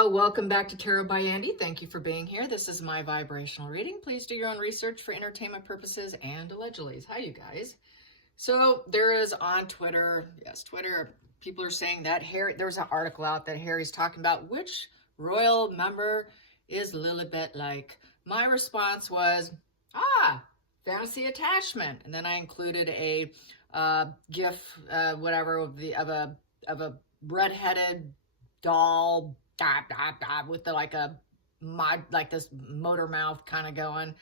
Hello, welcome back to Tarot by Andy. Thank you for being here. This is my vibrational reading. Please do your own research for entertainment purposes and allegedly. Hi, you guys. So there is on Twitter, yes, Twitter, people are saying that there's an article out that Harry's talking about which royal member is Lilibet like. My response was, fantasy attachment. And then I included a gif, whatever, of a redheaded doll with this motor mouth kind of going,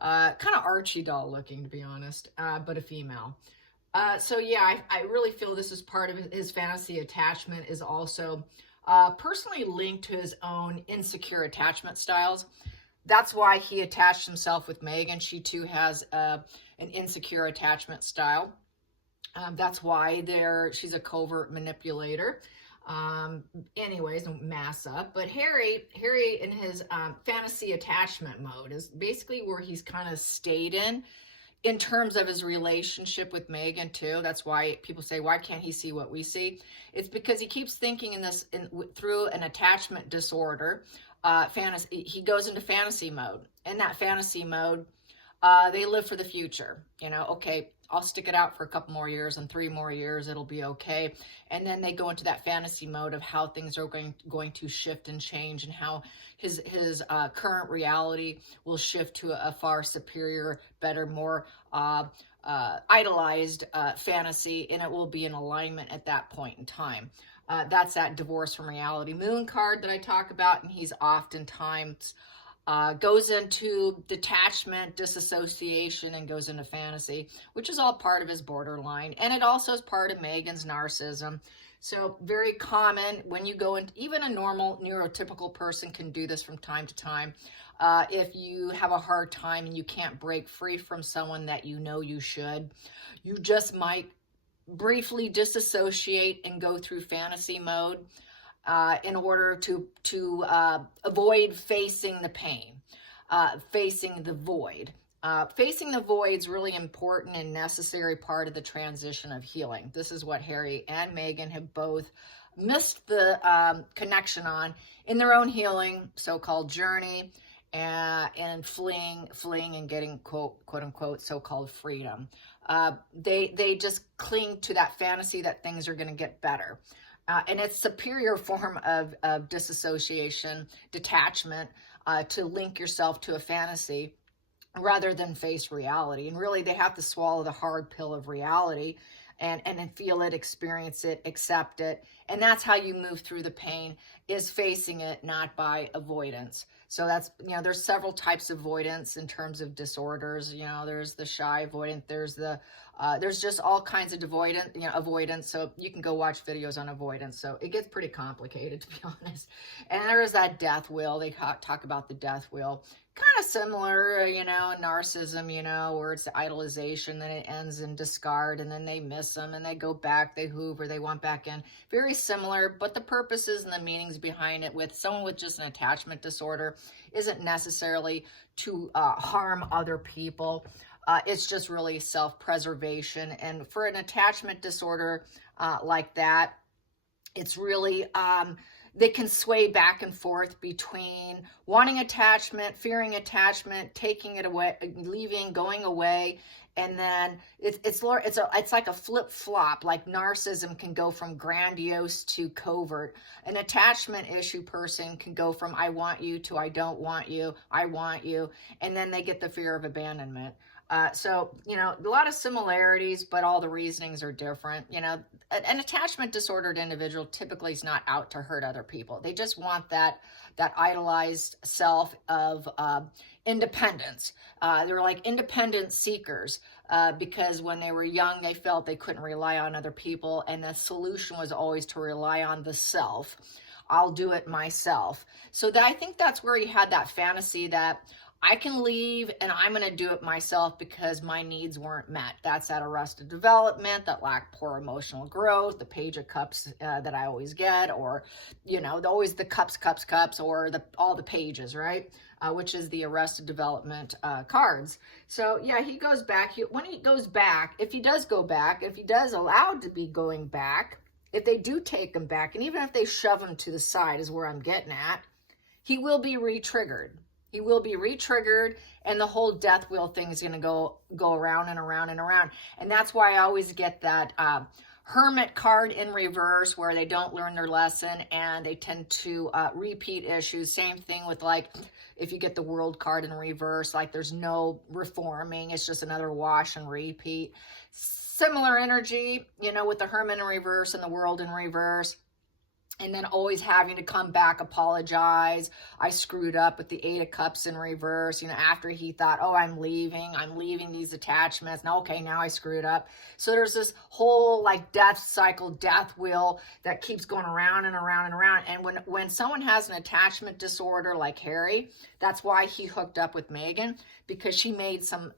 kind of Archie doll looking, to be honest, but a female. So yeah, I really feel this is part of his fantasy attachment, is also personally linked to his own insecure attachment styles. That's why he attached himself with Meghan. She too has an insecure attachment style. That's why she's a covert manipulator. Anyways, don't mass up. But Harry in his fantasy attachment mode is basically where he's kind of stayed in terms of his relationship with Meghan too. That's why people say, why can't he see what we see? It's because he keeps thinking through an attachment disorder. He goes into fantasy mode. In that fantasy mode, they live for the future. Okay, I'll stick it out for a couple more years, and 3 more years, it'll be okay. And then they go into that fantasy mode of how things are going to shift and change, and how his current reality will shift to a far superior, better, more idolized fantasy, and it will be in alignment at that point in time. That's that divorce from reality moon card that I talk about, and he's oftentimes goes into detachment, disassociation, and goes into fantasy, which is all part of his borderline. And it also is part of Meghan's narcissism. So very common when you go in, even a normal neurotypical person can do this from time to time. If you have a hard time and you can't break free from someone that you know you should, you just might briefly disassociate and go through fantasy mode in order to avoid facing the pain, facing the void. Facing the void is really important and necessary part of the transition of healing. This is what Harry and Meghan have both missed the connection on in their own healing, so-called journey, and fleeing and getting quote unquote so-called freedom. They just cling to that fantasy that things are going to get better. And it's superior form of disassociation, detachment, to link yourself to a fantasy rather than face reality. And really, they have to swallow the hard pill of reality and then feel it, experience it, accept it. And that's how you move through the pain, is facing it, not by avoidance. So that's, there's several types of avoidance in terms of disorders. There's the shy avoidant, there's just all kinds of avoidance. So you can go watch videos on avoidance. So it gets pretty complicated, to be honest. And there's that death wheel. They talk about the death wheel. Kind of similar, narcissism, where it's the idolization, then it ends in discard, and then they miss them, and they go back, they hoover, they want back in. Very similar, but the purposes and the meanings behind it with someone with just an attachment disorder isn't necessarily to harm other people. It's just really self-preservation. And for an attachment disorder like that, it's really... they can sway back and forth between wanting attachment, fearing attachment, taking it away, leaving, going away, and then it's like a flip-flop. Like narcissism can go from grandiose to covert. An attachment issue person can go from I want you to I don't want you, I want you, and then they get the fear of abandonment. So, a lot of similarities, but all the reasonings are different. An attachment disordered individual typically is not out to hurt other people. They just want that idolized self of independence. They're like independent seekers because when they were young, they felt they couldn't rely on other people. And the solution was always to rely on the self. I'll do it myself. So I think that's where he had that fantasy that I can leave and I'm going to do it myself because my needs weren't met. That's that arrested development, that lack poor emotional growth, the page of cups that I always get, or, always the cups, or all the pages, right? Which is the arrested development cards. So yeah, he goes back. When he goes back, if he does go back, if he does allowed to be going back, if they do take him back, and even if they shove him to the side is where I'm getting at, he will be re-triggered. He will be re-triggered, and the whole death wheel thing is going to go around and around and around. And that's why I always get that Hermit card in reverse, where they don't learn their lesson and they tend to repeat issues. Same thing with, like, if you get the World card in reverse, like there's no reforming. It's just another wash and repeat. Similar energy, you know, with the Hermit in reverse and the World in reverse. And then always having to come back, apologize. I screwed up with the 8 of Cups in reverse, you know, after he thought, oh, I'm leaving these attachments. Now, okay, now I screwed up. So there's this whole like death cycle, death wheel that keeps going around and around and around. And when someone has an attachment disorder like Harry, that's why he hooked up with Meghan, because she made some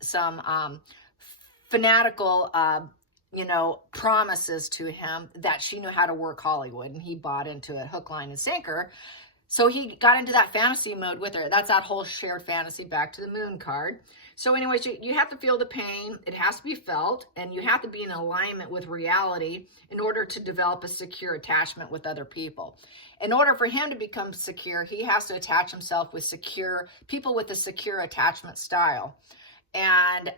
fanatical you know, promises to him that she knew how to work Hollywood, and he bought into it hook, line, and sinker. So he got into that fantasy mode with her. That's that whole shared fantasy, back to the Moon card. So anyways, you have to feel the pain. It has to be felt, and you have to be in alignment with reality in order to develop a secure attachment with other people. In order for him to become secure, he has to attach himself with secure people with a secure attachment style. And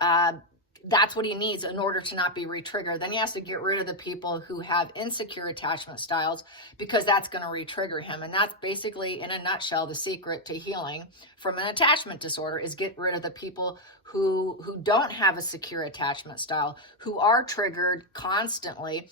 that's what he needs in order to not be re-triggered. Then he has to get rid of the people who have insecure attachment styles, because that's going to re-trigger him. And that's basically, in a nutshell, the secret to healing from an attachment disorder, is get rid of the people who don't have a secure attachment style, who are triggered constantly.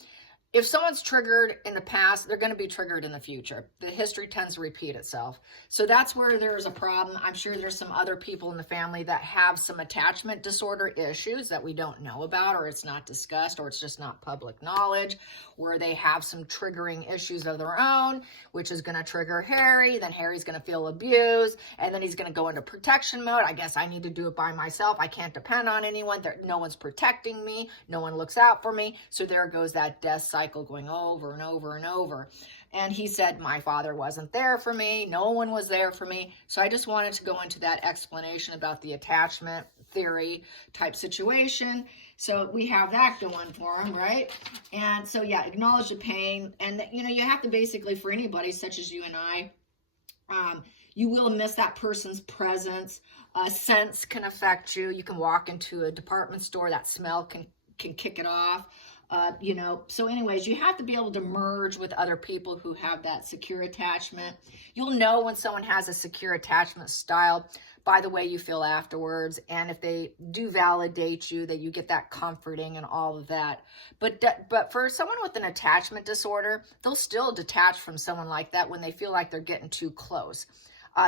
If someone's triggered in the past, they're going to be triggered in the future. The history tends to repeat itself. So that's where there's a problem. I'm sure there's some other people in the family that have some attachment disorder issues that we don't know about, or it's not discussed, or it's just not public knowledge, where they have some triggering issues of their own, which is going to trigger Harry. Then Harry's going to feel abused, and then he's going to go into protection mode. I guess I need to do it by myself. I can't depend on anyone. No one's protecting me. No one looks out for me. So there goes that death cycle going over and over and over. And he said, my father wasn't there for me. No one was there for me. So I just wanted to go into that explanation about the attachment theory type situation. So we have that going for him, right? And so, yeah, acknowledge the pain. And, you know, you have to basically, for anybody such as you and I, you will miss that person's presence. Scents can affect you. You can walk into a department store, that smell can kick it off. You know, so anyways, you have to be able to merge with other people who have that secure attachment. You'll know when someone has a secure attachment style by the way you feel afterwards, and if they do validate you, that you get that comforting and all of that. But for someone with an attachment disorder, they'll still detach from someone like that when they feel like they're getting too close.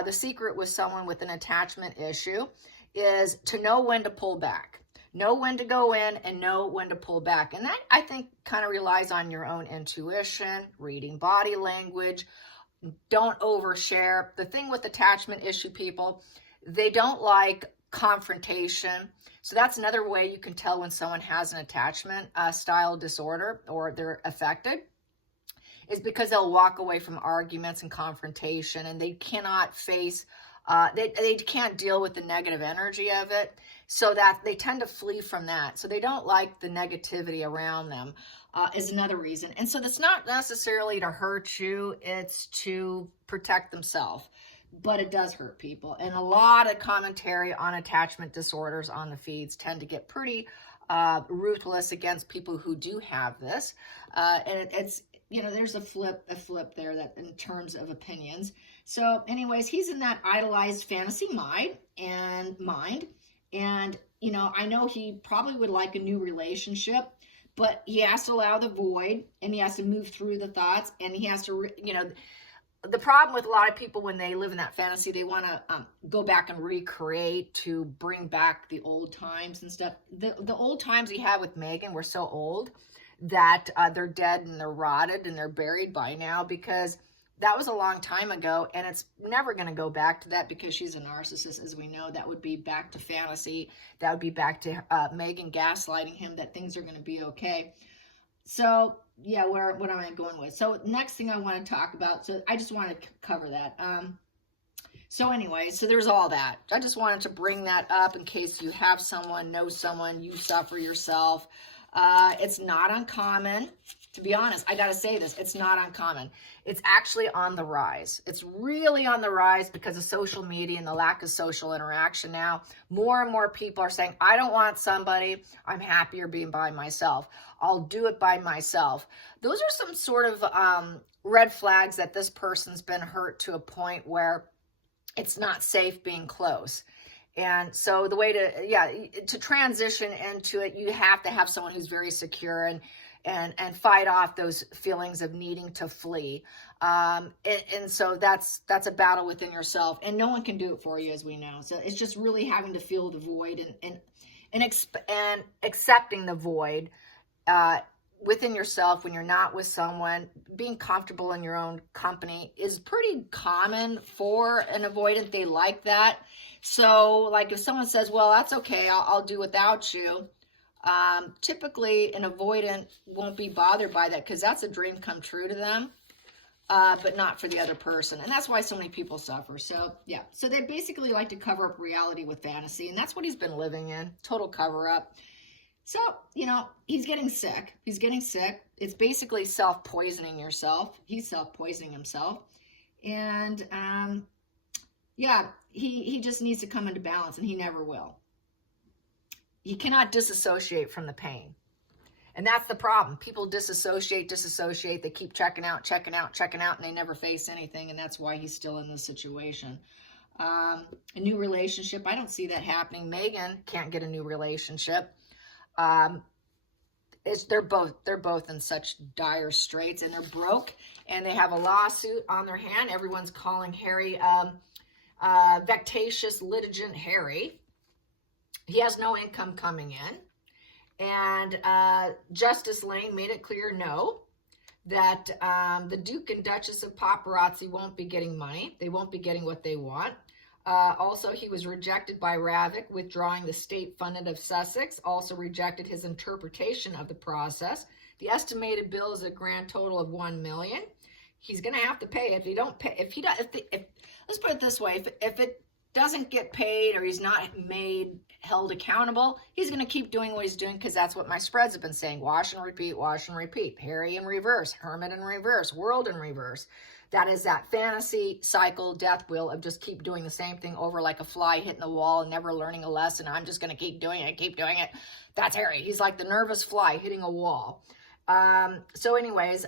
The secret with someone with an attachment issue is to know when to pull back. Know when to go in and know when to pull back. And that, I think, kind of relies on your own intuition, reading body language. Don't overshare. The thing with attachment issue people, they don't like confrontation. So that's another way you can tell when someone has an attachment style disorder, or they're affected, is because they'll walk away from arguments and confrontation, and they cannot face, they can't deal with the negative energy of it. So that they tend to flee from that. So they don't like the negativity around them is another reason. And so that's not necessarily to hurt you. It's to protect themselves. But it does hurt people. And a lot of commentary on attachment disorders on the feeds tend to get pretty ruthless against people who do have this. And it's, you know, there's a flip there that in terms of opinions. So anyways, he's in that idolized fantasy mind. And, you know, I know he probably would like a new relationship, but he has to allow the void, and he has to move through the thoughts, and he has to, you know, the problem with a lot of people when they live in that fantasy, they want to go back and recreate to bring back the old times and stuff. The old times he had with Meghan were so old that they're dead and they're rotted and they're buried by now, because that was a long time ago, and it's never going to go back to that, because she's a narcissist, as we know. That would be back to fantasy. That would be back to Meghan gaslighting him that things are going to be okay. So, yeah, what am I going with? So, next thing I want to talk about, so I just want to cover that. So anyway, so there's all that. I just wanted to bring that up in case you have someone, know someone, you suffer yourself. It's not uncommon to be honest, I got to say this, it's not uncommon. It's actually on the rise. It's really on the rise because of social media and the lack of social interaction now. More and more people are saying, I don't want somebody. I'm happier being by myself. I'll do it by myself. Those are some sort of red flags that this person's been hurt to a point where it's not safe being close. And so the way to transition into it, you have to have someone who's very secure and fight off those feelings of needing to flee. And so that's a battle within yourself, and no one can do it for you, as we know. So it's just really having to feel the void and accepting the void within yourself when you're not with someone. Being comfortable in your own company is pretty common for an avoidant. They like that. So like if someone says, well, that's okay, I'll do without you. Typically an avoidant won't be bothered by that because that's a dream come true to them, but not for the other person. And that's why so many people suffer. So yeah, so they basically like to cover up reality with fantasy, and that's what he's been living in, total cover up. So, you know, he's getting sick. He's getting sick. It's basically self-poisoning yourself. He's self-poisoning himself. And yeah, he just needs to come into balance, and he never will. You cannot disassociate from the pain. And that's the problem. People disassociate. They keep checking out, and they never face anything. And that's why he's still in this situation. A new relationship, I don't see that happening. Megan can't get a new relationship. They're both in such dire straits, and they're broke, and they have a lawsuit on their hand. Everyone's calling Harry vexatious litigant Harry. He has no income coming in, and Justice Lane made it clear that the Duke and Duchess of Paparazzi won't be getting money. They won't be getting what they want. Also, he was rejected by Ravik, withdrawing the state funded of Sussex. Also rejected his interpretation of the process. The estimated bill is a grand total of $1 million. He's going to have to pay. If he don't pay, if let's put it this way: if it doesn't get paid, or he's not held accountable, he's going to keep doing what he's doing, because that's what my spreads have been saying. Wash and repeat, wash and repeat. Harry in reverse, Hermit in reverse, World in reverse. That is that fantasy cycle, death wheel of just keep doing the same thing over like a fly hitting the wall and never learning a lesson. I'm just going to keep doing it. That's Harry. He's like the nervous fly hitting a wall. So anyways,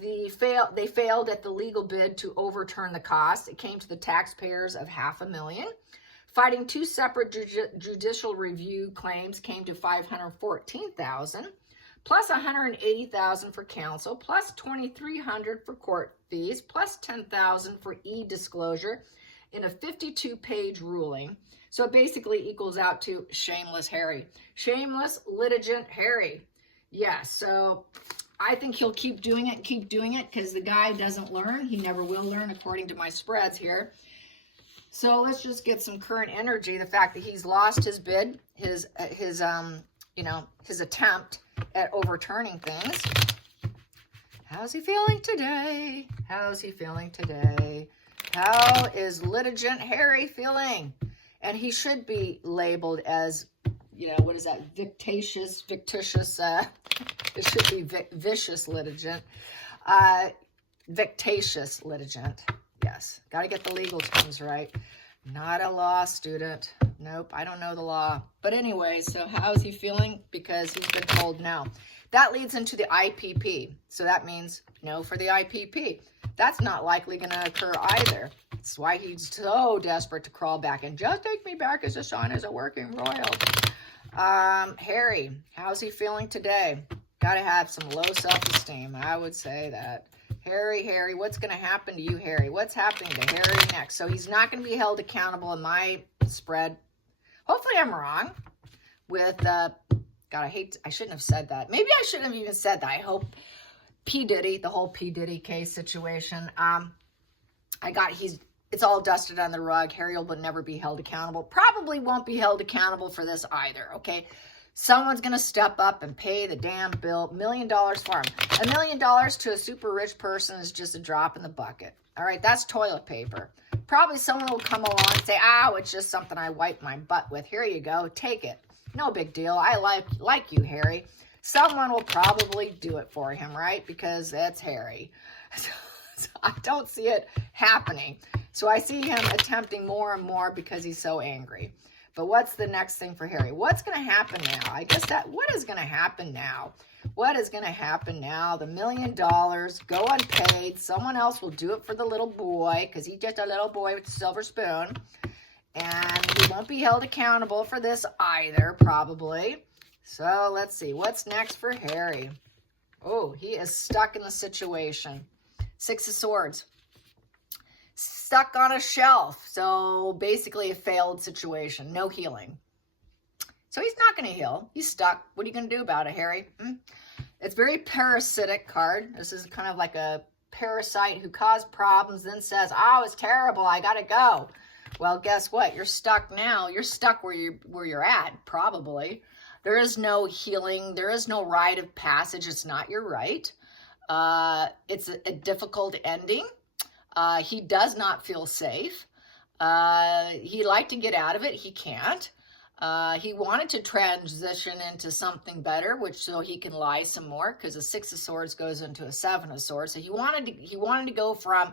they failed at the legal bid to overturn the cost. It came to the taxpayers of $500,000. Fighting two separate judicial review claims came to $514,000. Plus $180,000 for counsel, plus $2,300 for court fees, plus $10,000 for e-disclosure in a 52-page ruling. So it basically equals out to Shameless Harry. Shameless litigant Harry. Yeah, so I think he'll keep doing it, because the guy doesn't learn. He never will learn, according to my spreads here. So let's just get some current energy. The fact that he's lost his bid, his attempt at overturning things. How's he feeling today? How is litigant Harry feeling? And he should be labeled as, what is that? Fictitious, it should be vicious litigant. Vexatious litigant. Yes, got to get the legal terms right. Not a law student. Nope, I don't know the law. But anyway, so how's he feeling? Because he's been told no. That leads into the IPP. So that means no for the IPP. That's not likely going to occur either. That's why he's so desperate to crawl back and just take me back as a son, as a working royal. Harry, how's he feeling today? Got to have some low self-esteem. I would say that. Harry, what's going to happen to you, Harry? What's happening to Harry next? So he's not going to be held accountable in my spread. Hopefully I'm wrong with, God, I shouldn't have said that. Maybe I shouldn't have even said that. I hope P. Diddy, the whole P. Diddy case situation, it's all dusted on the rug. Harry will never be held accountable. Probably won't be held accountable for this either, okay? Someone's going to step up and pay the damn bill. $1 million for him. $1 million to a super rich person is just a drop in the bucket. All right, that's toilet paper. Probably someone will come along and say, it's just something I wipe my butt with. Here you go. Take it. No big deal. I like you, Harry. Someone will probably do it for him, right? Because that's Harry. So I don't see it happening. So I see him attempting more and more because he's so angry. But what's the next thing for Harry? What's going to happen now? I guess what is going to happen now? What is going to happen now? The $1 million go unpaid. Someone else will do it for the little boy because he's just a little boy with a silver spoon. And he won't be held accountable for this either, probably. So let's see. What's next for Harry? Oh, he is stuck in the situation. 6 of Swords. Stuck on a shelf. So basically a failed situation. No healing. So he's not going to heal. He's stuck. What are you going to do about it, Harry? It's very parasitic card. This is kind of like a parasite who caused problems, then says, oh, it's terrible. I got to go. Well, guess what? You're stuck now. You're stuck where you're at, probably. There is no healing. There is no rite of passage. It's not your right. It's a difficult ending. He does not feel safe. He'd like to get out of it. He can't. He wanted to transition into something better, which so he can lie some more, because a 6 of Swords goes into a 7 of Swords. So he wanted to go from,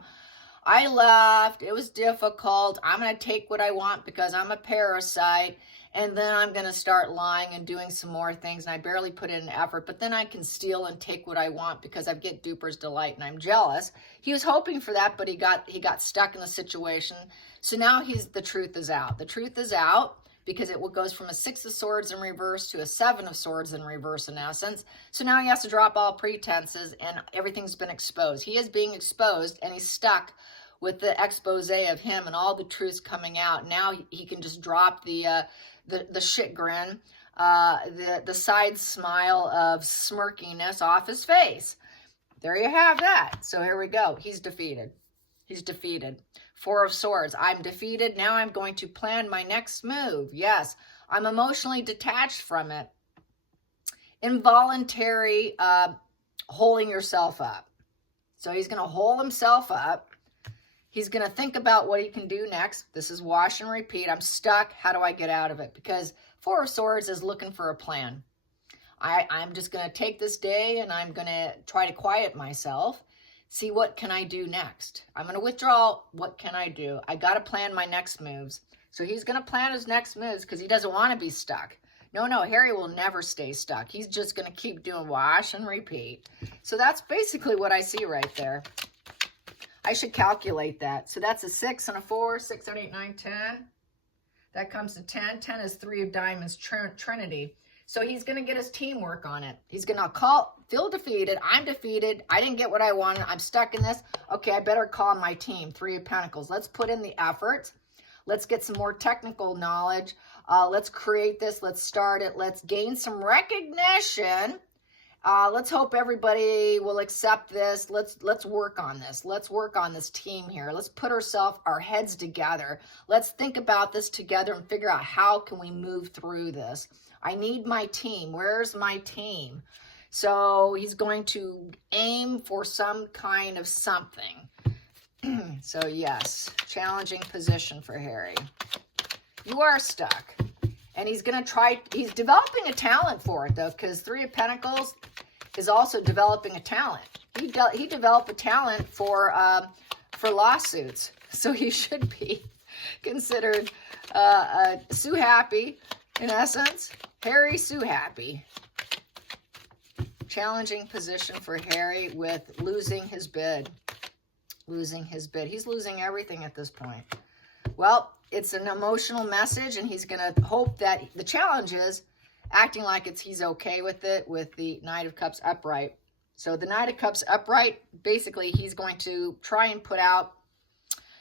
I left, it was difficult, I'm going to take what I want because I'm a parasite, and then I'm going to start lying and doing some more things, and I barely put in an effort, but then I can steal and take what I want because I get duper's delight and I'm jealous. He was hoping for that, but he got stuck in the situation. So now the truth is out. The truth is out because it goes from a 6 of Swords in reverse to a 7 of Swords in reverse in essence. So now he has to drop all pretenses and everything's been exposed. He is being exposed and he's stuck with the expose of him and all the truths coming out. Now he can just drop the shit grin, the side smile of smirkiness off his face. There you have that. So here we go. He's defeated. He's defeated. 4 of Swords. I'm defeated. Now I'm going to plan my next move. Yes, I'm emotionally detached from it. Involuntary holding yourself up. So he's going to hold himself up. He's going to think about what he can do next. This is wash and repeat. I'm stuck. How do I get out of it? Because 4 of Swords is looking for a plan. I'm just going to take this day and I'm going to try to quiet myself. See, what can I do next? I'm going to withdraw. What can I do? I got to plan my next moves. So he's going to plan his next moves because he doesn't want to be stuck. No, Harry will never stay stuck. He's just going to keep doing wash and repeat. So that's basically what I see right there. I should calculate that. So that's a 6 and a 4, 6, 7, 8, 9, 10. That comes to 10. 10 is 3 of diamonds, Trinity. So he's going to get his teamwork on it. He's going to feel defeated. I'm defeated. I didn't get what I wanted. I'm stuck in this. Okay, I better call my team. 3 of Pentacles. Let's put in the effort. Let's get some more technical knowledge. Let's create this. Let's start it. Let's gain some recognition. Let's hope everybody will accept this. Let's work on this. Let's work on this team here. Let's put our heads together. Let's think about this together and figure out how can we move through this. I need my team. Where's my team? So he's going to aim for some kind of something. So yes, challenging position for Harry. You are stuck. And he's going to he's developing a talent for it though, because 3 of Pentacles is also developing a talent. He developed a talent for lawsuits. So he should be considered Sue Happy, in essence. Harry Sue Happy. Challenging position for Harry with losing his bid. Losing his bid. He's losing everything at this point. Well, it's an emotional message, and he's going to hope that the challenge is acting like he's okay with it with the Knight of Cups upright. So the Knight of Cups upright, basically he's going to try and put out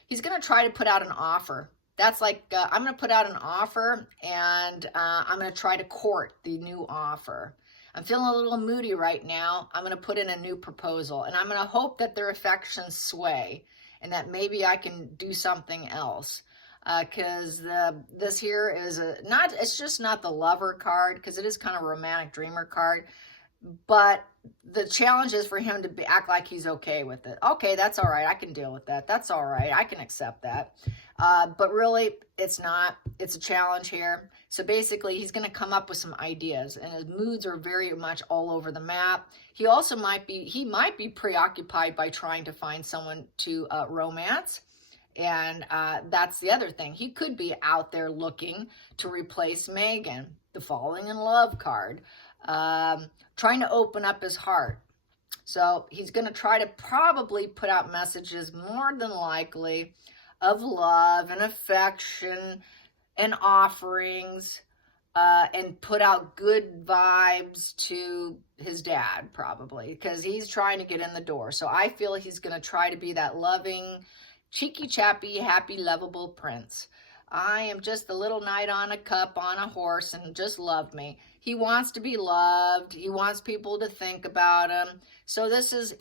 an offer. That's like, I'm going to put out an offer, and I'm going to try to court the new offer. I'm feeling a little moody right now. I'm going to put in a new proposal, and I'm going to hope that their affections sway and that maybe I can do something else. Because this here is it's just not the lover card, because it is kind of a romantic dreamer card. but the challenge is for him to act like he's okay with it. Okay, that's all right. I can deal with that. That's all right. I can accept that. But really, it's not. It's a challenge here. So basically, he's going to come up with some ideas, and his moods are very much all over the map. He also might be preoccupied by trying to find someone to romance. And that's the other thing. He could be out there looking to replace Megan, the falling in love card, trying to open up his heart. So he's going to try to probably put out messages, more than likely, of love and affection and offerings, and put out good vibes to his dad, probably, because he's trying to get in the door. So I feel he's going to try to be that loving, cheeky chappy, happy, lovable prince. I am just the little knight on a cup on a horse, and just love me. He wants to be loved. He wants people to think about him. So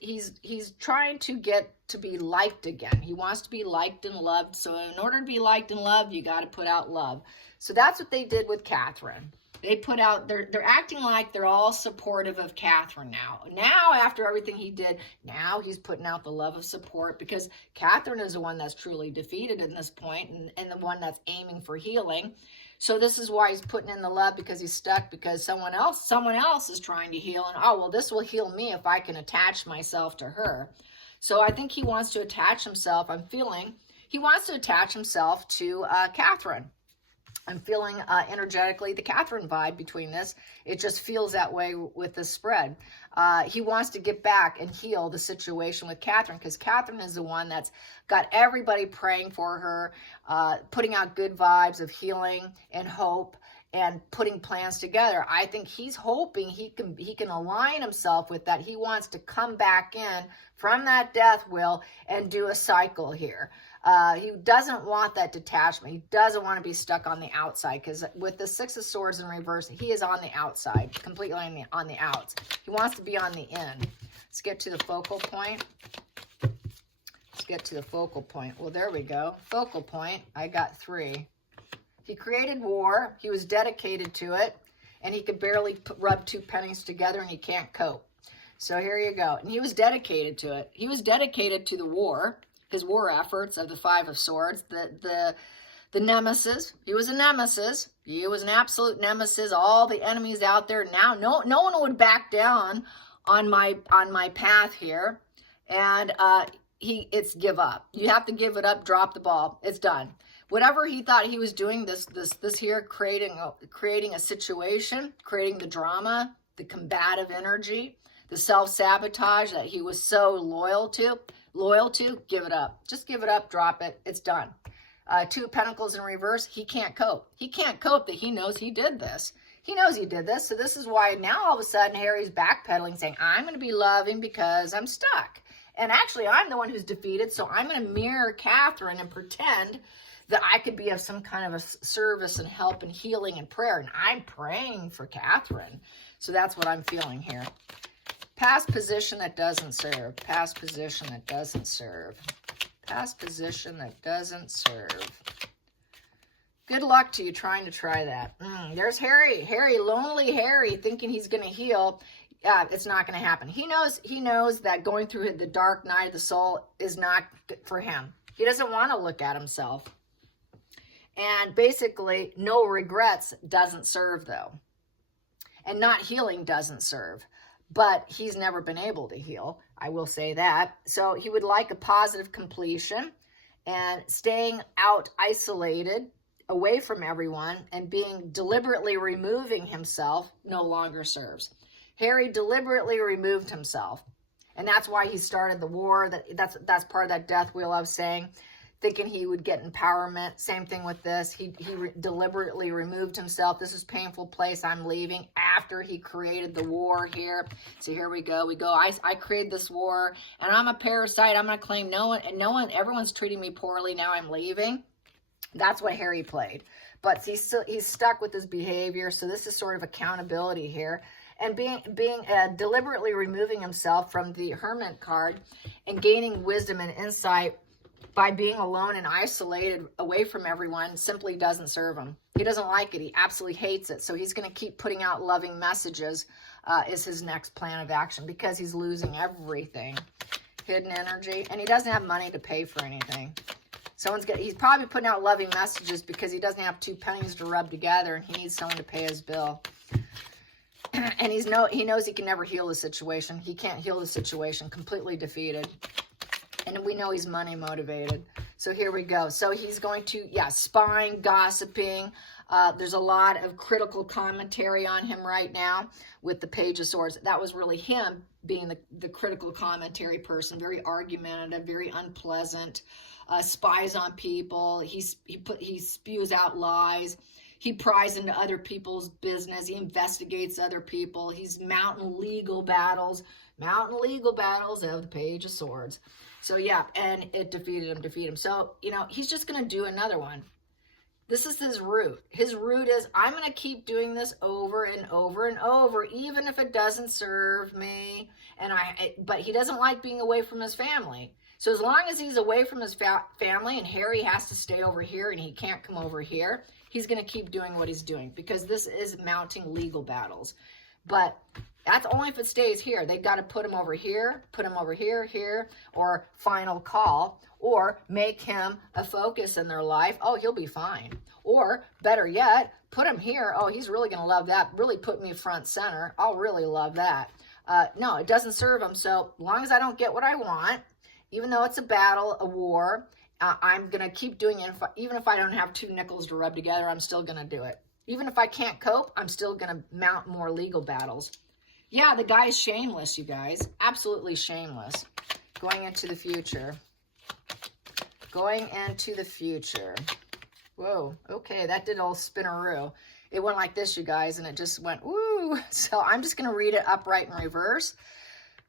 he's trying to get to be liked again. He wants to be liked and loved. So in order to be liked and loved, you got to put out love. So that's what they did with Catherine. They put out, they're acting like they're all supportive of Catherine now. Now, after everything he did, now he's putting out the love of support, because Catherine is the one that's truly defeated in this point, and the one that's aiming for healing. So this is why he's putting in the love, because he's stuck, because someone else is trying to heal, and oh, well, this will heal me if I can attach myself to her. So I think he wants to attach himself, he wants to attach himself to Catherine. I'm feeling energetically the Catherine vibe between this. It just feels that way with this spread. He wants to get back and heal the situation with Catherine, because Catherine is the one that's got everybody praying for her, putting out good vibes of healing and hope, and putting plans together. I think he's hoping he can align himself with that. He wants to come back in from that death wheel and do a cycle here. He doesn't want that detachment. He doesn't want to be stuck on the outside, because with the Six of Swords in reverse, he is on the outside, completely on the outs. He wants to be on the in. Let's get to the focal point. Let's get to the focal point. Well, there we go. Focal point. I got 3. He created war. He was dedicated to it, and he could barely rub 2 pennies together, and he can't cope. So here you go. And he was dedicated to it. He was dedicated to the war, his war efforts of the 5 of Swords, the nemesis. He was a nemesis. He was an absolute nemesis. All the enemies out there now. No one would back down on my path here. And it's give up. You have to give it up. Drop the ball. It's done. Whatever he thought he was doing, this here, creating a situation, creating the drama, the combative energy, the self-sabotage that he was so loyal to, give it up. Just give it up, drop it. It's done. 2 of Pentacles in reverse. He can't cope. He can't cope that he knows he did this. He knows he did this. So this is why now all of a sudden Harry's backpedaling, saying, I'm going to be loving because I'm stuck. And actually, I'm the one who's defeated, so I'm going to mirror Catherine and pretend that I could be of some kind of a service and help and healing and prayer. And I'm praying for Catherine. So that's what I'm feeling here. Past position that doesn't serve. Past position that doesn't serve. Past position that doesn't serve. Good luck to you trying to try that. There's Harry. Lonely Harry, thinking he's going to heal. It's not going to happen. He knows that going through the dark night of the soul is not good for him. He doesn't want to look at himself. And basically, no regrets doesn't serve, though. And not healing doesn't serve. But he's never been able to heal. I will say that. So he would like a positive completion, and staying out isolated, away from everyone, and being deliberately removing himself no longer serves. Harry deliberately removed himself. And that's why he started the war. That's part of that death wheel I was saying. Thinking he would get empowerment. Same thing with this. He deliberately removed himself. This is painful place. I'm leaving, after he created the war here. So here we go. I created this war, and I'm a parasite. I'm going to claim everyone's treating me poorly. Now I'm leaving. That's what Harry played. But he's stuck with his behavior. So this is sort of accountability here. And being deliberately removing himself from the Hermit card and gaining wisdom and insight by being alone and isolated away from everyone simply doesn't serve him. He doesn't like it. He absolutely hates it. So he's going to keep putting out loving messages is his next plan of action, because he's losing everything. Hidden energy, and he doesn't have money to pay for anything. He's probably putting out loving messages because he doesn't have 2 pennies to rub together, and he needs someone to pay his bill. And he knows he can never heal the situation. He can't heal the situation. Completely defeated. And we know he's money motivated. So here we go. So he's going to, spying, gossiping. There's a lot of critical commentary on him right now with the Page of Swords. That was really him being the critical commentary person. Very argumentative, very unpleasant. Spies on people. He spews out lies. He pries into other people's business. He investigates other people. He's mounting legal battles of the Page of Swords. So yeah, and it defeated him. So, he's just going to do another one. This is his root. His root is, I'm going to keep doing this over and over and over, even if it doesn't serve me. But he doesn't like being away from his family. So as long as he's away from his family and Harry has to stay over here and he can't come over here, he's going to keep doing what he's doing, because this is mounting legal battles. But that's only if it stays here. They've got to put him over here, here, or final call, or make him a focus in their life. Oh, he'll be fine. Or better yet, put him here. Oh, he's really going to love that. Really put me front center. I'll really love that. No, it doesn't serve him. So long as I don't get what I want, even though it's a battle, a war, I'm going to keep doing it. Even if I don't have 2 nickels to rub together, I'm still going to do it. Even if I can't cope, I'm still going to mount more legal battles. Yeah, the guy is shameless, you guys. Absolutely shameless. Going into the future. Whoa, okay, that did all spinaroo. It went like this, you guys, and it just went, woo. So I'm just going to read it upright in reverse.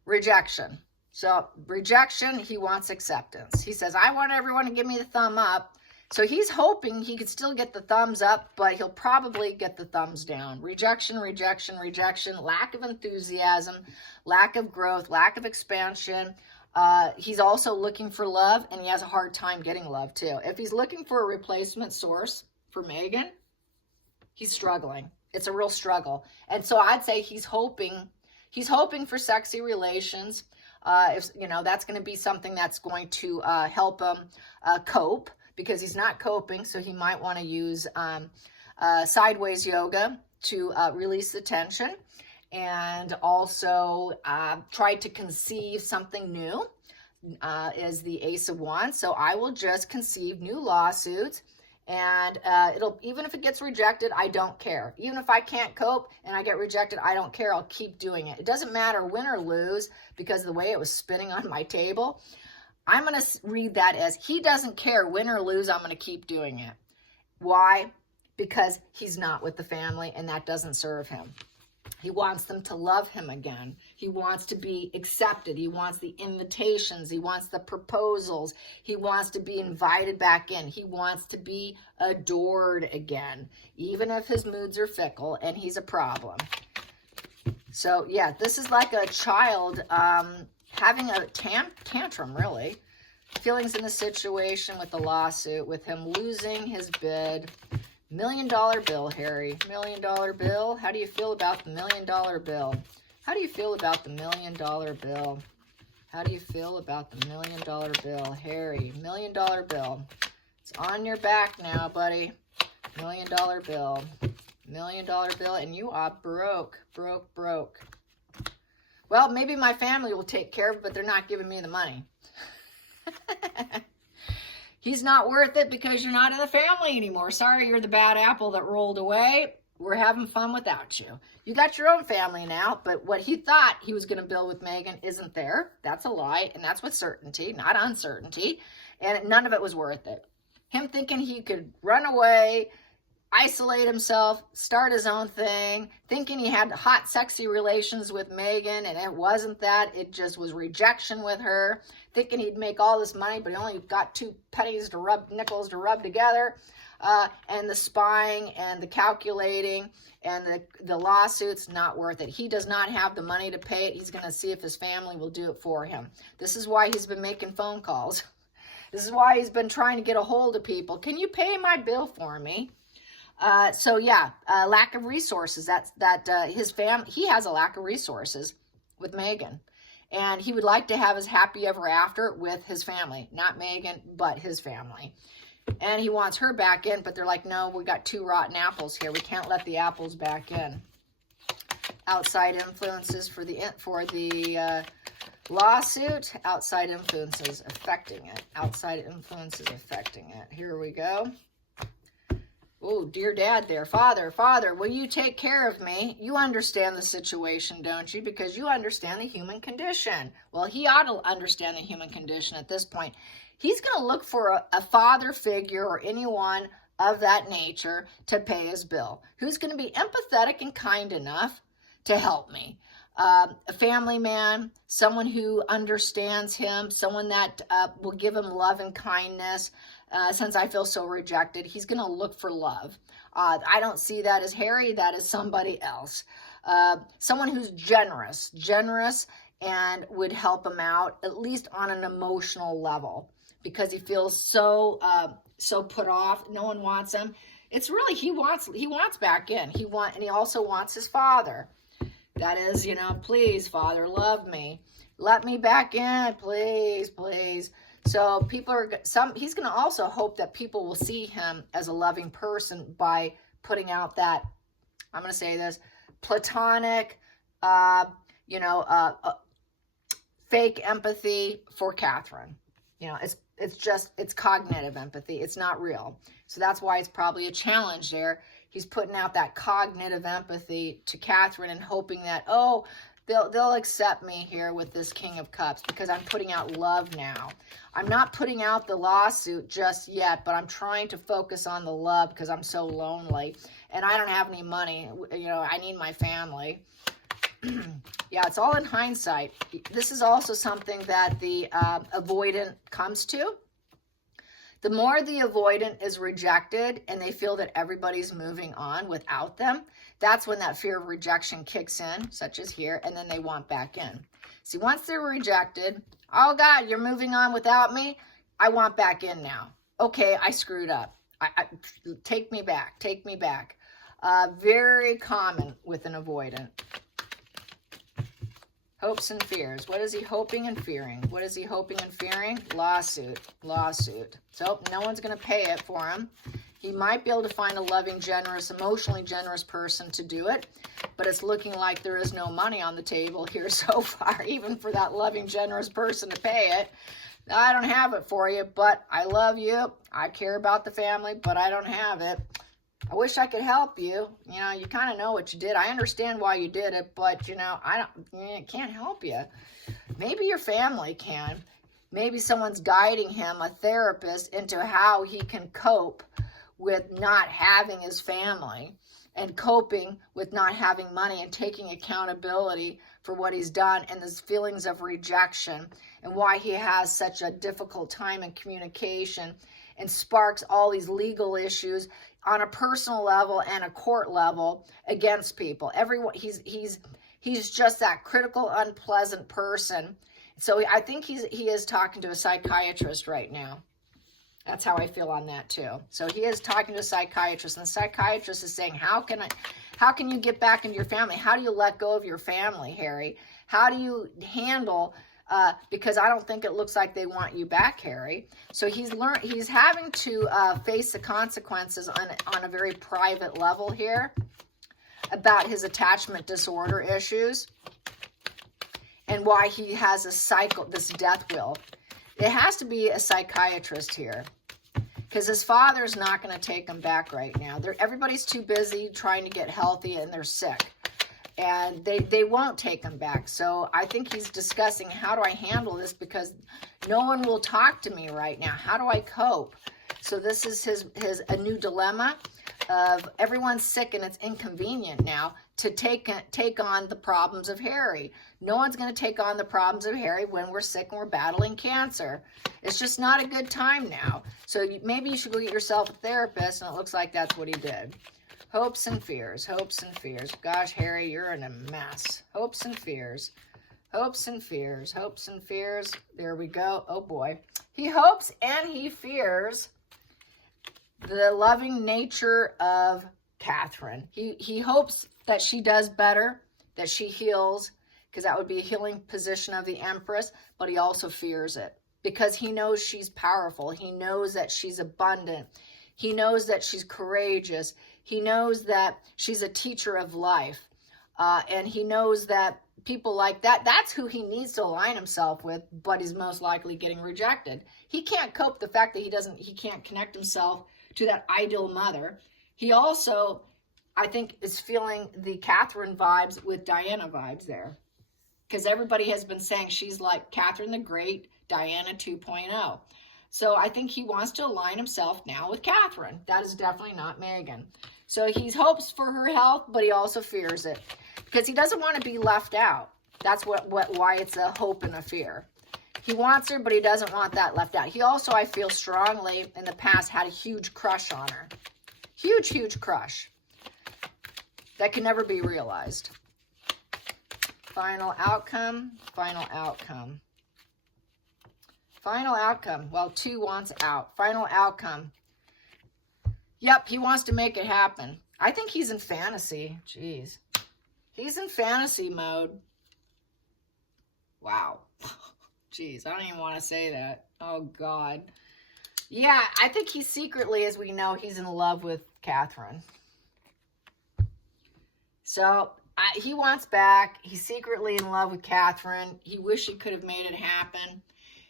Rejection. So rejection, he wants acceptance. He says, I want everyone to give me the thumb up. So he's hoping he could still get the thumbs up, but he'll probably get the thumbs down. Rejection, lack of enthusiasm, lack of growth, lack of expansion. He's also looking for love, and he has a hard time getting love too. If he's looking for a replacement source for Megan, he's struggling. It's a real struggle. And so I'd say he's hoping for sexy relations. If that's going to be something that's going to help him cope, because he's not coping. So he might want to use sideways yoga to release the tension, and also try to conceive something new. Is the Ace of Wands. So I will just conceive new lawsuits, and even if it gets rejected, I don't care. Even if I can't cope and I get rejected, I don't care. I'll keep doing it. It doesn't matter win or lose, because the way it was spinning on my table, I'm going to read that as he doesn't care, win or lose, I'm going to keep doing it. Why? Because he's not with the family, and that doesn't serve him. He wants them to love him again. He wants to be accepted. He wants the invitations. He wants the proposals. He wants to be invited back in. He wants to be adored again, even if his moods are fickle and he's a problem. So yeah, this is like a child having a tantrum, really. Feelings in the situation with the lawsuit, with him losing his bid. $1 million bill, Harry. $1 million bill. How do you feel about the $1 million bill? How do you feel about the $1 million bill? How do you feel about the $1 million bill, Harry? $1 million bill. It's on your back now, buddy. $1 million bill. $1 million bill, and you are broke. Broke. Well, maybe my family will take care of it, but they're not giving me the money. He's not worth it because you're not in the family anymore. Sorry, you're the bad apple that rolled away. We're having fun without you. You got your own family now, but what he thought he was going to build with Megan isn't there. That's a lie, and that's with certainty, not uncertainty. And none of it was worth it. Him thinking he could run away, isolate himself, start his own thing, thinking he had hot, sexy relations with Megan, and it wasn't that. It just was rejection with her, thinking he'd make all this money, but he only got 2 nickels to rub together, and the spying and the calculating and the lawsuits, not worth it. He does not have the money to pay it. He's going to see if his family will do it for him. This is why he's been making phone calls. This is why he's been trying to get a hold of people. Can you pay my bill for me? So yeah, lack of resources. He has a lack of resources with Megan. And he would like to have his happy ever after with his family. Not Megan, but his family. And he wants her back in, but they're like, no, we got 2 rotten apples here. We can't let the apples back in. Outside influences for the lawsuit. Outside influences affecting it. Outside influences affecting it. Here we go. Oh, dear dad there. Father, will you take care of me? You understand the situation, don't you? Because you understand the human condition. Well, he ought to understand the human condition at this point. He's going to look for a father figure or anyone of that nature to pay his bill. Who's going to be empathetic and kind enough to help me? A family man, someone who understands him, someone that will give him love and kindness. Since I feel so rejected, he's going to look for love. I don't see that as Harry. That is somebody else. Someone who's generous and would help him out, at least on an emotional level, because he feels so put off. No one wants him. It's really, he wants back in. And he also wants his father. That is, please, Father, love me. Let me back in, please, please. So he's going to also hope that people will see him as a loving person by putting out that, I'm going to say this, platonic, fake empathy for Catherine. It's cognitive empathy. It's not real. So that's why it's probably a challenge there. He's putting out that cognitive empathy to Catherine and hoping that, they'll accept me here with this King of Cups because I'm putting out love now. I'm not putting out the lawsuit just yet, but I'm trying to focus on the love because I'm so lonely and I don't have any money. I need my family. Yeah, it's all in hindsight. This is also something that the avoidant comes to. The more the avoidant is rejected and they feel that everybody's moving on without them, that's when that fear of rejection kicks in, such as here, and then they want back in. See, once they're rejected, oh God, you're moving on without me? I want back in now. Okay, I screwed up. Take me back, take me back. Very common with an avoidant. Hopes and fears. What is he hoping and fearing? What is he hoping and fearing? Lawsuit. So no one's going to pay it for him. He might be able to find a loving, generous, emotionally generous person to do it, but it's looking like there is no money on the table here so far, even for that loving, generous person to pay it. I don't have it for you, but I love you. I care about the family, but I don't have it. I wish I could help you. You kind of know what you did. I understand why you did it, but I can't help you. Maybe your family can. Maybe someone's guiding him, a therapist, into how he can cope with not having his family and coping with not having money and taking accountability for what he's done and his feelings of rejection and why he has such a difficult time in communication and sparks all these legal issues on a personal level and a court level against people. Everyone, he's just that critical, unpleasant person. So I think he is talking to a psychiatrist right now. That's how I feel on that too. So he is talking to a psychiatrist, and the psychiatrist is saying, how can you get back into your family? How do you let go of your family, Harry? How do you handle because I don't think it looks like they want you back, Harry. So he's having to face the consequences on a very private level here about his attachment disorder issues and why he has this death will. It has to be a psychiatrist here because his father's not going to take him back right now. Everybody's too busy trying to get healthy and they're sick. And they won't take him back. So I think he's discussing, how do I handle this? Because no one will talk to me right now. How do I cope? So this is a new dilemma of everyone's sick and it's inconvenient now to take on the problems of Harry. No one's going to take on the problems of Harry when we're sick and we're battling cancer. It's just not a good time now. So maybe you should go get yourself a therapist, and it looks like that's what he did. Hopes and fears, hopes and fears. Gosh, Harry, you're in a mess. Hopes and fears, hopes and fears, hopes and fears. There we go. Oh, boy. He hopes and he fears the loving nature of Catherine. He hopes that she does better, that she heals, because that would be a healing position of the Empress, but he also fears it because he knows she's powerful. He knows that she's abundant. He knows that she's courageous. He knows that she's a teacher of life. And he knows that people like that, that's who he needs to align himself with, but is most likely getting rejected. He can't cope with the fact that he can't connect himself to that ideal mother. He also, I think, is feeling the Catherine vibes with Diana vibes there. Because everybody has been saying she's like Catherine the Great, Diana 2.0. So I think he wants to align himself now with Catherine. That is definitely not Meghan. So he hopes for her health, but he also fears it. Because he doesn't want to be left out. That's why it's a hope and a fear. He wants her, but he doesn't want that left out. He also, I feel strongly, in the past had a huge crush on her. Huge, huge crush. That can never be realized. Final outcome, final outcome. Final outcome. Well, 2 wants out. Final outcome. Yep, he wants to make it happen. I think he's in fantasy. Jeez. He's in fantasy mode. Wow. Jeez, I don't even want to say that. Oh, God. Yeah, I think he's secretly, as we know, he's in love with Catherine. So, he wants back. He's secretly in love with Catherine. He wished he could have made it happen.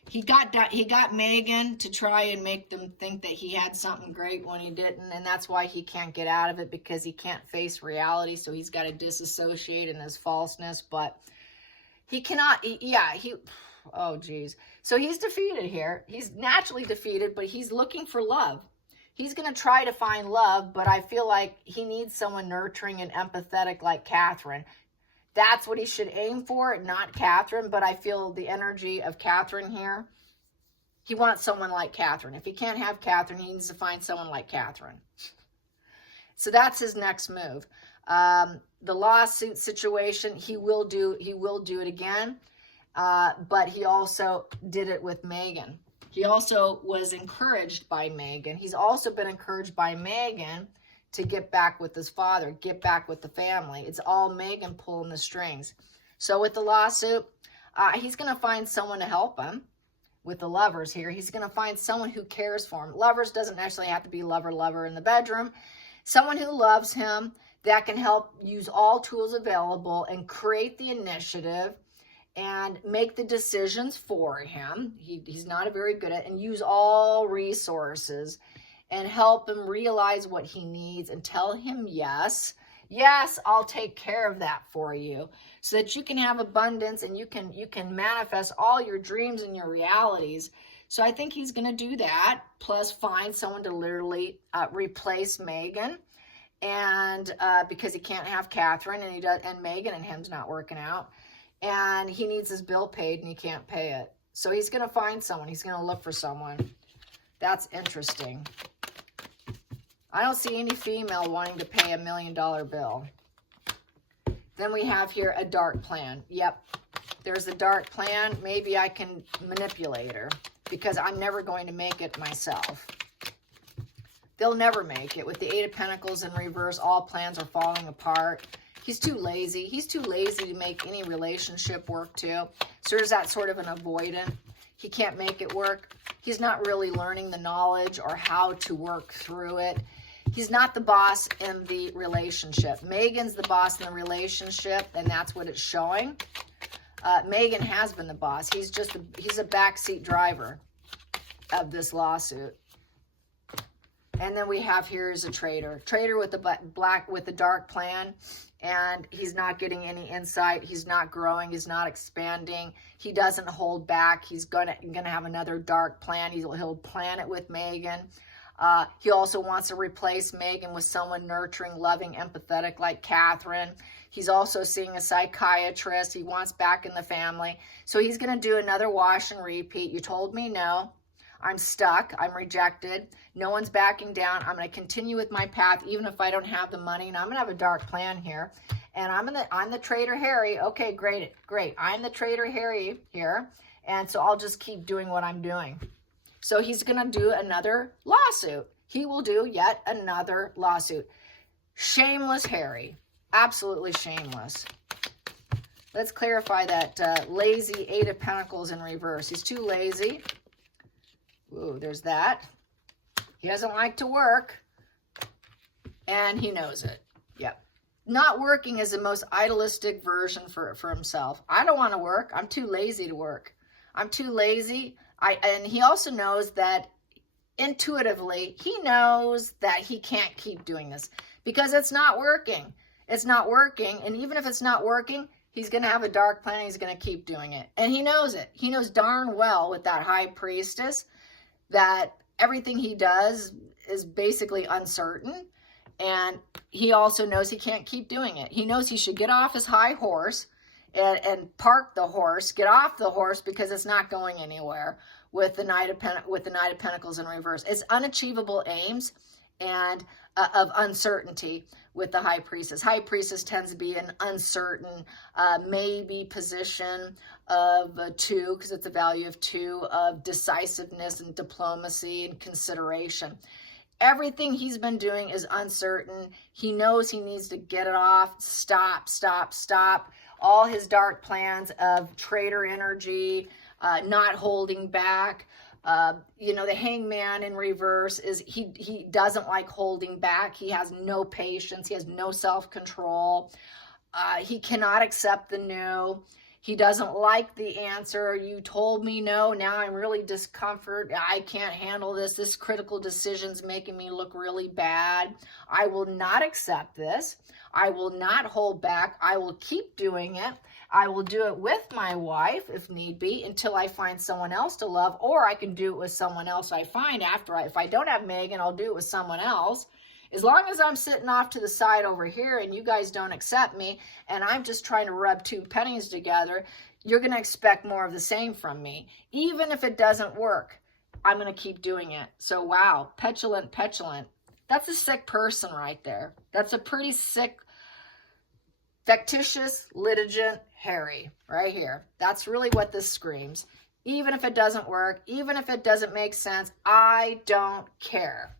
He got Meghan to try and make them think that he had something great when he didn't, and that's why he can't get out of it, because he can't face reality, so he's got to disassociate in his falseness, but he cannot, oh, geez. So he's defeated here. He's naturally defeated, but he's looking for love. He's going to try to find love, but I feel like he needs someone nurturing and empathetic like Catherine. That's what he should aim for, not Catherine, but I feel the energy of Catherine here. He wants someone like Catherine. If he can't have Catherine, he needs to find someone like Catherine. So that's his next move. The lawsuit situation, he will do it again, but he also did it with Meghan. He also was encouraged by Meghan. He's also been encouraged by Meghan to get back with his father, get back with the family. It's all Meghan pulling the strings. So with the lawsuit, he's going to find someone to help him with the lovers here. He's going to find someone who cares for him. Lovers doesn't necessarily have to be lover in the bedroom. Someone who loves him that can help use all tools available and create the initiative and make the decisions for him. He's not very good at it, and use all resources and help him realize what he needs and tell him yes. Yes, I'll take care of that for you, so that you can have abundance and you can manifest all your dreams and your realities. So I think he's going to do that, plus find someone to literally replace Meghan, and because he can't have Catherine, and Meghan and him's not working out, and he needs his bill paid and he can't pay it. So he's going to find someone. He's going to look for someone. That's interesting. I don't see any female wanting to pay $1 million bill. Then we have here a dark plan. Yep, there's a dark plan. Maybe I can manipulate her, because I'm never going to make it myself. They'll never make it. With the 8 of Pentacles in reverse, all plans are falling apart. He's too lazy. He's too lazy to make any relationship work too. So there's that sort of an avoidant. He can't make it work. He's not really learning the knowledge or how to work through it. He's not the boss in the relationship. Meghan's the boss in the relationship, and that's what it's showing. Meghan has been the boss. He's a backseat driver of this lawsuit. And then we have here is a traitor. Traitor with the dark plan, and he's not getting any insight. He's not growing. He's not expanding. He doesn't hold back. He's gonna have another dark plan. He'll plan it with Meghan. He also wants to replace Meghan with someone nurturing, loving, empathetic like Catherine. He's also seeing a psychiatrist. He wants back in the family. So he's going to do another wash and repeat. You told me no. I'm stuck. I'm rejected. No one's backing down. I'm going to continue with my path even if I don't have the money. And I'm going to have a dark plan here. And I'm the traitor Harry. Okay, great. I'm the traitor Harry here. And so I'll just keep doing what I'm doing. So he's going to do another lawsuit. he will do yet another lawsuit. Shameless Harry. Absolutely shameless. Let's clarify that lazy Eight of Pentacles in reverse. He's too lazy. Ooh, there's that. He doesn't like to work, and he knows it. Yep. Not working is the most idealistic version for himself. I don't want to work. I'm too lazy to work. I'm too lazy. And he also knows that intuitively, he knows that he can't keep doing this because it's not working. It's not working. And even if it's not working, he's going to have a dark plan. He's going to keep doing it. And he knows it. He knows darn well with that High Priestess that everything he does is basically uncertain. And he also knows he can't keep doing it. He knows he should get off his high horse and park the horse, get off the horse because it's not going anywhere with the Knight of Pentacles in reverse. It's unachievable aims and of uncertainty with the High Priestess. High Priestess tends to be an uncertain, maybe position of 2, because it's a value of 2, of decisiveness and diplomacy and consideration. Everything he's been doing is uncertain. He knows he needs to get it off. Stop, stop, stop. All his dark plans of traitor energy, not holding back. You know, the Hangman in reverse is he doesn't like holding back. He has no patience. He has no self-control. He cannot accept the no. He doesn't like the answer. You told me no. Now I'm really discomfort. I can't handle this. This critical decision's making me look really bad. I will not accept this. I will not hold back. I will keep doing it. I will do it with my wife if need be until I find someone else to love, or I can do it with someone else I find after. If I don't have Megan, I'll do it with someone else. As long as I'm sitting off to the side over here and you guys don't accept me and I'm just trying to rub 2 pennies together, you're going to expect more of the same from me. Even if it doesn't work, I'm going to keep doing it. So wow, petulant, petulant. That's a sick person right there. That's a pretty sick, factitious, litigant Harry right here. That's really what this screams. Even if it doesn't work, even if it doesn't make sense, I don't care.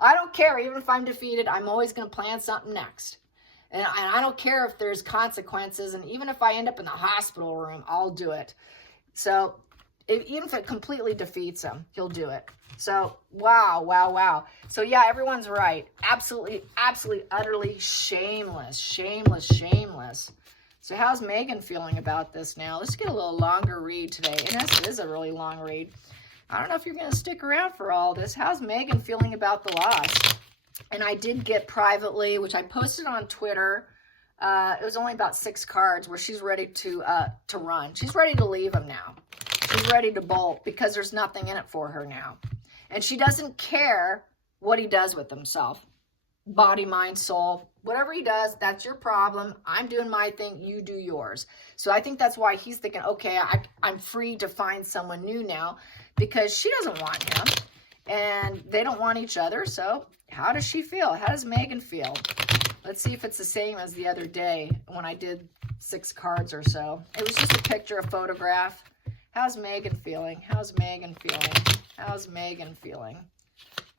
I don't care. Even if I'm defeated, I'm always going to plan something next. And I don't care if there's consequences. And even if I end up in the hospital room, I'll do it. So even if it completely defeats him, he'll do it. So wow, wow, wow. So yeah, everyone's right. Absolutely, absolutely, utterly shameless, shameless, shameless. So how's Megan feeling about this now? Let's get a little longer read today. And this is a really long read. I don't know if you're going to stick around for all this. How's Megan feeling about the loss? And I did get privately, which I posted on Twitter. It was only about 6 cards where she's ready to run. She's ready to leave him now. She's ready to bolt because there's nothing in it for her now. And she doesn't care what he does with himself. Body, mind, soul, whatever he does, that's your problem. I'm doing my thing, you do yours. So I think that's why he's thinking, okay, I'm free to find someone new now because she doesn't want him and they don't want each other. So how does she feel? How does Megan feel? Let's see if it's the same as the other day when I did 6 cards or so. It was just a picture, a photograph. How's Megan feeling? How's Megan feeling? How's Megan feeling?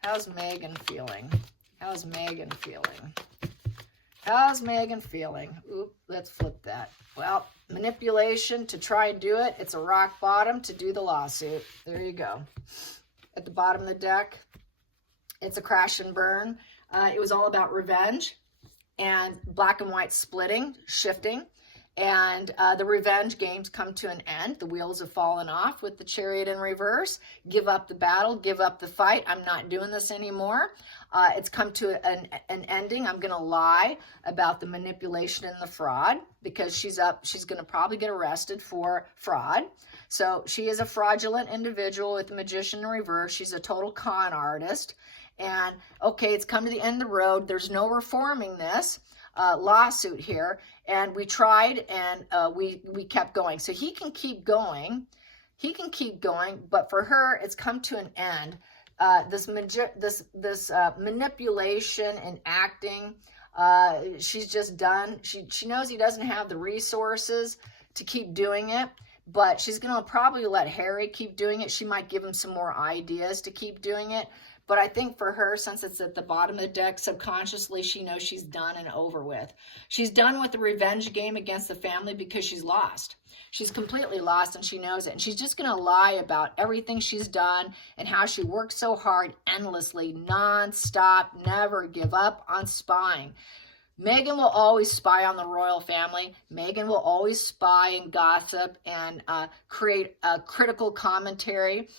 How's Megan feeling? How's Megan feeling? How's Megan feeling? Oop, let's flip that. Well, manipulation to try and do it. It's a rock bottom to do the lawsuit. There you go. At the bottom of the deck, it's a crash and burn. It was all about revenge and black and white splitting, shifting. And the revenge games come to an end. The wheels have fallen off with the Chariot in reverse. Give up the battle, give up the fight. I'm not doing this anymore. It's come to an ending. I'm going to lie about the manipulation and the fraud because she's going to probably get arrested for fraud. So she is a fraudulent individual with the Magician in reverse. She's a total con artist. And okay, it's come to the end of the road. There's no reforming this lawsuit here. And we tried and we kept going. So he can keep going. He can keep going. But for her, it's come to an end. This manipulation and acting, she's just done. She knows he doesn't have the resources to keep doing it but she's going to probably let Harry keep doing it. She might give him some more ideas to keep doing it. But I think for her, since it's at the bottom of the deck, subconsciously, she knows she's done and over with. She's done with the revenge game against the family because she's lost. She's completely lost, and she knows it. And she's just going to lie about everything she's done and how she worked so hard, endlessly, nonstop, never give up on spying. Meghan will always spy on the royal family. Meghan will always spy and gossip and create a critical commentary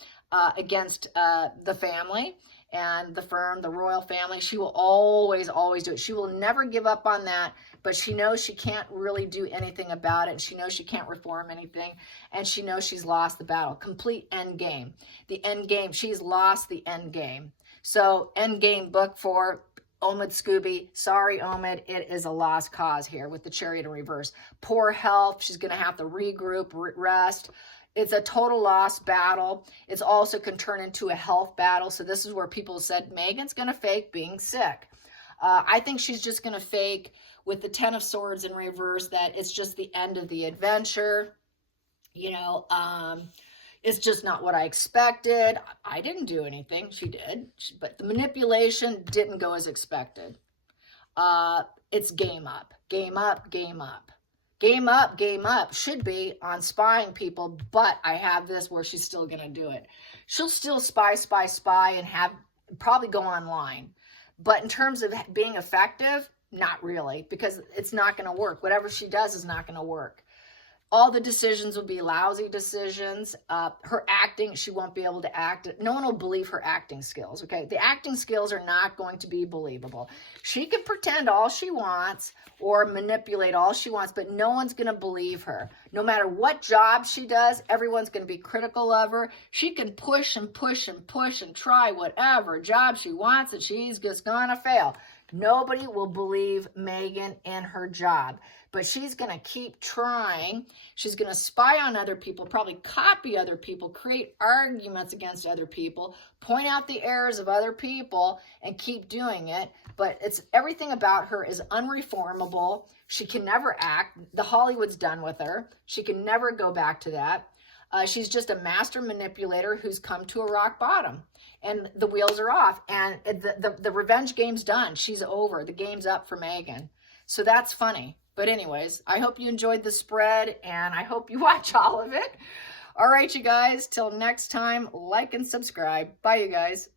against the family and the firm, the royal family. She will always, always do it. She will never give up on that, but she knows she can't really do anything about it. She knows she can't reform anything, and she knows she's lost the battle. Complete end game. The end game. She's lost the end game. So end game book for Omid Scooby. Sorry, Omid, it is a lost cause here with the Chariot in reverse. Poor health. She's going to have to regroup, rest. It's a total lost battle. It's also can turn into a health battle. So this is where people said Meghan's going to fake being sick. I think she's just going to fake with the Ten of Swords in reverse that it's just the end of the adventure. You know, it's just not what I expected. I didn't do anything. She did. But the manipulation didn't go as expected. It's game up. Game up, game up. Game up, game up should be on spying people, but I have this where she's still going to do it. She'll still spy and have probably go online. But in terms of being effective, not really, because it's not going to work. Whatever she does is not going to work. All the decisions will be lousy decisions. Her acting, she won't be able to act. No one will believe her acting skills, okay? The acting skills are not going to be believable. She can pretend all she wants or manipulate all she wants, but no one's going to believe her. No matter what job she does, everyone's going to be critical of her. She can push and push and push and try whatever job she wants, and she's just going to fail. Nobody will believe Meghan in her job, but she's going to keep trying. She's going to spy on other people, probably copy other people, create arguments against other people, point out the errors of other people, and keep doing it. But it's everything about her is unreformable. She can never act. The Hollywood's done with her. She can never go back to that. She's just a master manipulator who's come to a rock bottom, and the wheels are off, and the revenge game's done. She's over. The game's up for Meghan. So that's funny. But anyways, I hope you enjoyed the spread, and I hope you watch all of it. All right, you guys, till next time, like and subscribe. Bye, you guys.